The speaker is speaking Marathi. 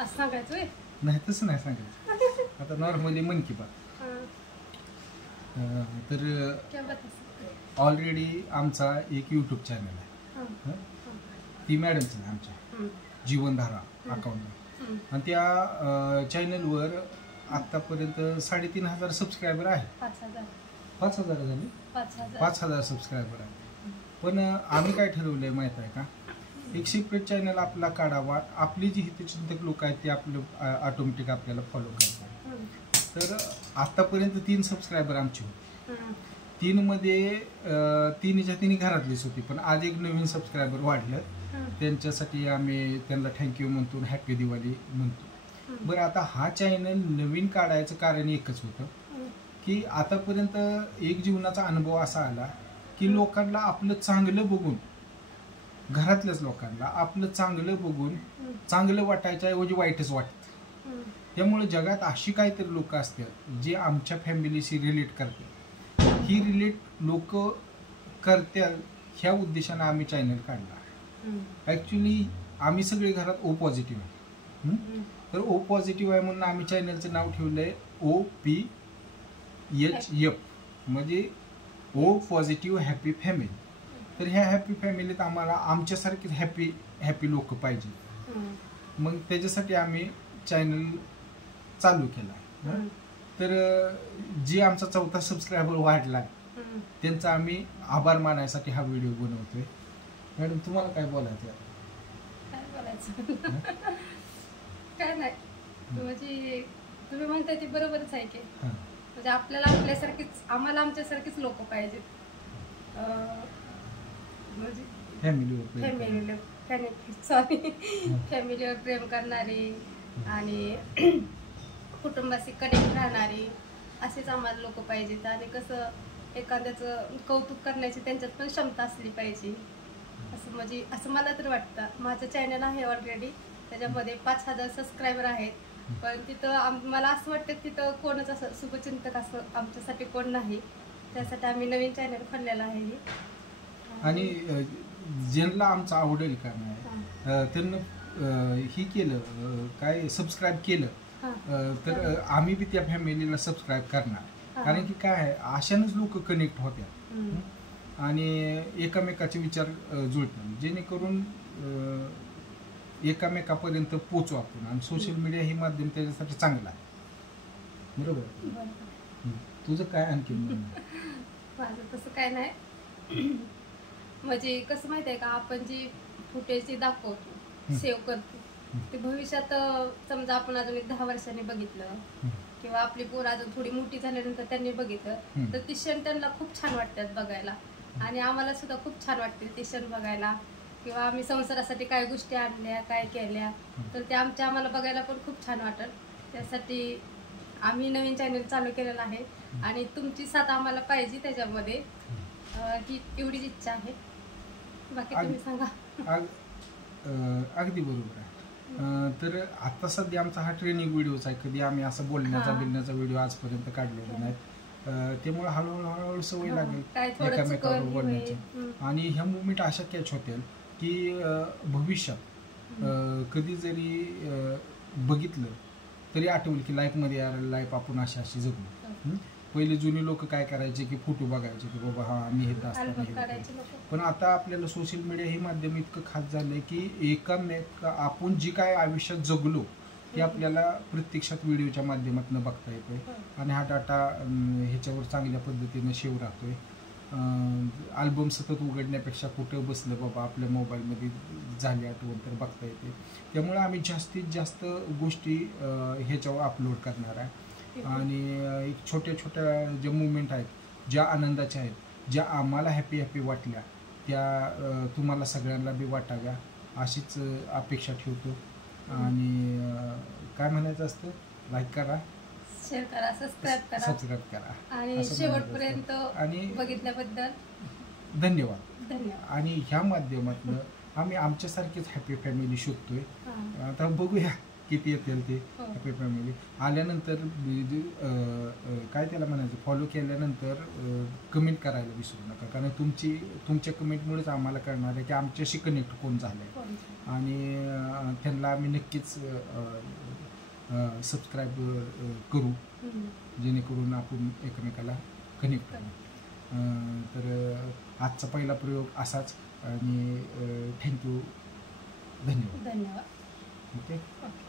असं सांगायचं नाही, तसं नाही सांगायचं. आता नॉर्मली मन की बात. तर ऑलरेडी आमचा एक यूट्यूब चॅनल आहे, ती मॅडमचं आहे आमच्या जीवनधारा अकाउंट, आणि त्या चॅनलवर आतापर्यंत 3,500 सबस्क्रायबर आहे. 5,000 झाले, 5,000 सबस्क्रायबर आहे. पण आम्ही काय ठरवलंय माहित आहे का, एक सेपरेट चॅनल आपला काढावा. आपली जी हितचिंतक लोक आहेत ते आपलं ऑटोमॅटिक आपल्याला फॉलो करतात. तर आतापर्यंत 3 सबस्क्रायबर आमचे होते. 3 मध्ये 3च्या 3 घरातलीच होती. पण आज एक नवीन सबस्क्रायबर वाढलं, त्यांच्यासाठी आम्ही त्यांना थँक्यू म्हणतो, हॅपी दिवाळी म्हणतो. बरं, आता हा चॅनल नवीन काढायचं कारण एकच होतं की आतापर्यंत एक जीवनाचा अनुभव असा आला की लोकांना आपलं चांगलं बघून, घरातल्याच लोकांना आपलं चांगलं बघून चांगलं वाटायच्या ऐवजी वाईटच वाटतं. त्यामुळे जगात अशी काहीतरी लोक असतात जे आमच्या फॅमिलीशी रिलेट करतात. ही रिलेट लोक करतात ह्या उद्देशानं आम्ही चॅनल काढला. ॲक्च्युली आम्ही सगळे घरात ओ पॉझिटिव्ह आहे. तर ओ पॉझिटिव्ह आहे म्हणून आम्ही चॅनलचं नाव ठेवलंय OPHF, म्हणजे ओ पॉझिटिव्ह हॅपी फॅमिली. तर ह्या हॅपी फॅमिलीत आम्हाला आमच्यासारखेच हॅपी लोक पाहिजे. मग त्याच्यासाठी आम्ही चॅनल चालू केला. तर जे आमचा 4था सबस्क्रायबर वाढला त्यांचा आम्ही आभार मानायसाठी हा व्हिडिओ बनवतोय. मॅडम, तुम्हाला काय बोलायचं? काय नाही, म्हणजे तुम्ही म्हणताय ते बरोबरच आहे की, म्हणजे आपल्याला आपल्यासारखीच, आम्हाला आमच्यासारखीच लोक पाहिजेत. म्हणजे फॅमिलीवर प्रेम करणारी आणि कुटुंबाशी कनेक्ट राहणारी असेच आम्हाला लोक पाहिजेत. आणि कसं एखाद्याचं कौतुक करण्याची त्यांच्यात पण क्षमता असली पाहिजे, असं म्हणजे असं मला तर वाटतं. माझं चॅनल आहे ऑलरेडी, त्याच्यामध्ये 5,000 सबस्क्रायबर आहेत. पण तिथं मला असं वाटतं की तिथं कोणच असं शुभचिंतक असं आमच्यासाठी कोण नाही. त्यासाठी आम्ही नवीन चॅनल खोललेला आहे. आणि ज्यांना आमचं आवडेल का नाही त्यांना ही केलं, काय सबस्क्राईब केलं, तर आम्ही बी त्या फॅमिलीला सबस्क्राईब करणार. कारण की काय आहे, अशानेच लोक कनेक्ट होत्या आणि एकामेकाचे विचार जुळतात, जेणेकरून एकामेकापर्यंत पोचू आपण. आणि सोशल मीडिया हे माध्यम त्याच्यासाठी चांगलं आहे. बरोबर. तुझं काय आणखी? माझं तसं काय नाही, म्हणजे कसं माहिती आहे का, आपण जे फुटेज जे दाखवतो, सेव्ह करतो, ते भविष्यात समजा आपण अजून 10 वर्षांनी बघितलं किंवा आपली पोरं अजून थोडी मोठी झाल्यानंतर त्यांनी बघितलं तर ते क्षण त्यांना खूप छान वाटतात बघायला. आणि आम्हाला सुद्धा खूप छान वाटते ते क्षण बघायला. किंवा आम्ही संसारासाठी काय गोष्टी आणल्या, काय केल्या, तर ते आम्हाला बघायला पण खूप छान वाटत. त्यासाठी आम्ही नवीन चॅनल चालू केलेला आहे आणि तुमची साथ आम्हाला पाहिजे त्याच्यामध्ये, ही एवढीच इच्छा आहे. बाकी तुम्ही सांगा. अगदी बरोबर आहे. तर आता सध्या आमचा हा ट्रेनिंग व्हिडिओच आहे. कधी आम्ही असं बोलण्याचा व्हिडिओ आजपर्यंत काढलेला नाही. त्यामुळे हळूहळू सवय लागेल एकामेकावर बोलण्याची. आणि ह्या मुवमेंट अशा कॅच होतील की भविष्यात कधी जरी बघितलं तरी आठवलं की लाईफमध्ये यार, लाईफ आपण अशी जगू. पहिले जुनी लोक काय करायचे की फोटो बघायचे की बाबा हा मी हे असताना. पण आता आपल्याला सोशल मीडिया हे माध्यम इतकं खास झालंय की आपण जी काय आयुष्यात जगलो ते आपल्याला प्रत्यक्षात व्हिडिओच्या माध्यमातून बघता येतोय. आणि हा डाटा ह्याच्यावर चांगल्या पद्धतीने सेव्ह राहतोय. अल्बम सतत उघडण्यापेक्षा कुठं बसलं बाबा आपल्या मोबाईलमध्ये झाली आठवण तर बघता येते. त्यामुळे आम्ही जास्तीत जास्त गोष्टी ह्याच्यावर अपलोड करणार आहे. आणि एक छोट्या छोट्या ज्या मुवमेंट आहेत, ज्या आनंदाच्या आहेत, ज्या आम्हाला हॅपी वाटल्या, त्या तुम्हाला सगळ्यांना बी वाटाव्या अशीच अपेक्षा ठेवतो. आणि काय म्हणायचं असतं, लाईक करा, शेअर करा, सबस्क्राईब करा आणि शेवटपर्यंत आणि बघितल्याबद्दल धन्यवाद. आणि ह्या माध्यमातून आम्ही आमच्यासारखीच हॅपी फॅमिली शोधतोय. आता बघूया किती येतील ते हो. हॅपी फॅमिली आल्यानंतर काय त्याला म्हणायचं फॉलो केल्यानंतर कमेंट करायला विसरू नका, कारण तुमच्या कमेंटमुळेच आम्हाला कळणार आहे की आमच्याशी कनेक्ट कोण झालं आहे. कोण? आणि त्यांना आम्ही नक्कीच सबस्क्राईब करू, जेणेकरून आपण एकमेकाला कनेक्ट करू. तर आजचा पहिला प्रयोग असाच, आणि थँक्यू, धन्यवाद. धन्यवाद. ओके. ओके.